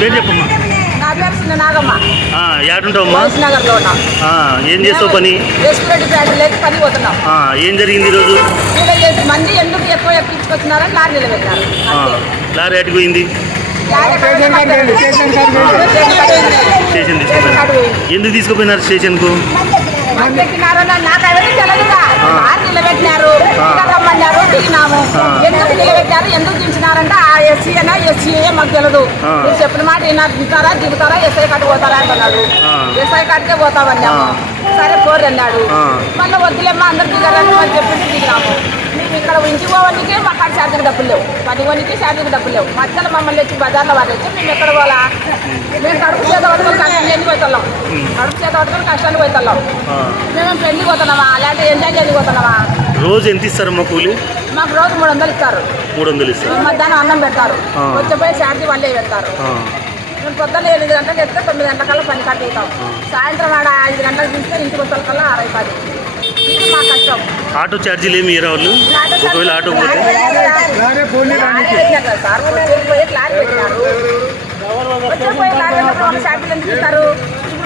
పేరు చెప్పమ్మా. నా పేరు చిన్న నాగమ్మ. ఆ, ఏడుంటావమ్మా నగర్లో ఉన్నాం. ఆ, ఏం చేస్తావు పని? రెస్టారెంట్ ఫ్యాక్టరీలోకి పని పోతున్నాం. ఆ, ఏం జరిగింది ఈరోజు? మంది ఎందుకు ఎక్కువ ఎక్కించుకొచ్చినారని లారీ నిలబెట్టారు. ఆ, లారీ ఎటుకు పోయింది? స్టేషన్ తీసుకుపోయినారు. ఎందుకు తీసుకుపోయినారు స్టేషన్కు? లారీ నిలబెట్టినారు. ఇంకా రమ్మన్నారు. దిగినాము ఆ. ఎందుకు నిలబెట్టారు? ఎందుకు దించినారంటే? ఆ ఎస్సీ ఎస్సీ మాకు తెలియదు. మీరు చెప్పిన మాట విన్నారు దిగుతారా దిగుతారా ఎస్ఐ కాడికి పోతారా అంటున్నాడు. ఎస్ఐ కాడికే పోతామన్నాము. సరే పోరు అన్నాడు. మళ్ళీ వద్దులేమ్మా అందరు దిగారని వాళ్ళు చెప్పేసి దిగినాము మేము ఇక్కడ ఇంటికి పోవడానికి మా కాడ ఛార్జీకి డబ్బులు లేవు. పది కొనికి ఛార్జీకి డబ్బులు లేవు. మధ్యలో మమ్మల్ని వచ్చి బజార్లో వాళ్ళు వచ్చి మేము ఎక్కడ పోవాలా? మేము కడుపు చేత పట్టుకొని కష్టాలు పోతున్నాం కడుపు చేత పట్టుకొని కష్టాలు పోతున్నాం మేము పెళ్ళి పోతున్నామా? అలాంటి ఎంజాయ్ పోతున్నామా? రోజు ఎంత ఇస్తారమ్మా కూలి? మాకు రోజు మూడు వందలు ఇస్తారు. మూడు వందలు ఇస్తారు. మధ్యాహ్నం అన్నం పెడతారు. వచ్చేపోయి ఛార్జీ వాళ్ళే పెడతారు. మేము పొద్దున్న ఎనిమిది గంటలకు ఎత్తే తొమ్మిది గంటలకల్లా పని కట్టుకుంటాం సాయంత్రం ఆడ ఐదు గంటలకు తీస్తే ఇంటికి వచ్చేకల్లా ఆరై పది ఇది మా కష్టం. ఆటో ఛార్జీలు ఏమి ఇయ్యరా వాళ్ళు? ఒకవేళ ఆటో పోతే? సార్. వచ్చేది పోయి లారీ పెట్టినారు. పోయి లారీ ఎందుకు ఇస్తారు?